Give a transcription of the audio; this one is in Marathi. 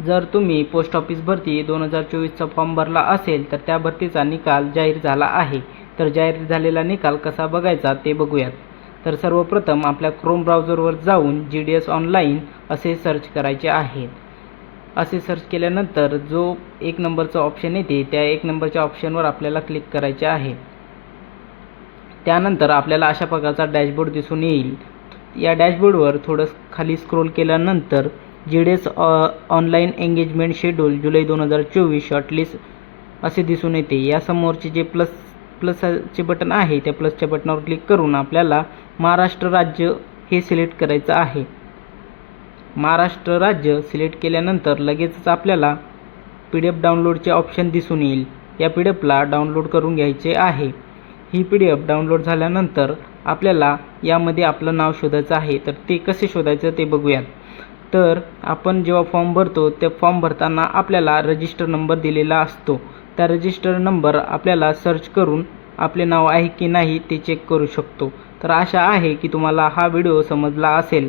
जर तुम्ही पोस्ट ऑफिस भरती 2024चा फॉर्म भरला असेल तर त्या भरतीचा निकाल जाहीर झाला आहे। तर जाहीर झालेला निकाल कसा बघायचा ते बघूयात। तर सर्वप्रथम आपल्या क्रोम ब्राउझरवर जाऊन GDS ऑनलाईन असे सर्च करायचे आहे। असे सर्च केल्यानंतर जो 1 नंबरचा ऑप्शन येते त्या 1 नंबरच्या ऑप्शनवर आपल्याला क्लिक करायचे आहे। त्यानंतर आपल्याला अशा प्रकारचा डॅशबोर्ड दिसून येईल। या डॅशबोर्डवर थोडं खाली स्क्रोल केल्यानंतर GDS ऑनलाईन एंगेजमेंट शेड्यूल जुलै 2024 शॉर्टलिस्ट असे दिसून येते। या समोरचे जे प्लसचे बटन आहे त्या प्लसच्या बटनावर क्लिक करून आपल्याला महाराष्ट्र राज्य हे सिलेक्ट करायचं आहे। महाराष्ट्र राज्य सिलेक्ट केल्यानंतर लगेचच आपल्याला PDF डाउनलोडचे ऑप्शन दिसून येईल। या PDFला डाउनलोड करून घ्यायचे आहे। ही PDF डाउनलोड झाल्यानंतर आपल्याला यामध्ये आपलं नाव शोधायचं आहे। तर ते कसे शोधायचं ते बघूयात। तर आपण जेव्हा फॉर्म भरतो त्या फॉर्म भरताना आपल्याला रजिस्टर नंबर दिलेला असतो। त्या रजिस्टर नंबर आपल्याला सर्च करून आपले नाव आहे की नाही ते चेक करू शकतो। तर आशा आहे की तुम्हाला हा व्हिडिओ समजला असेल।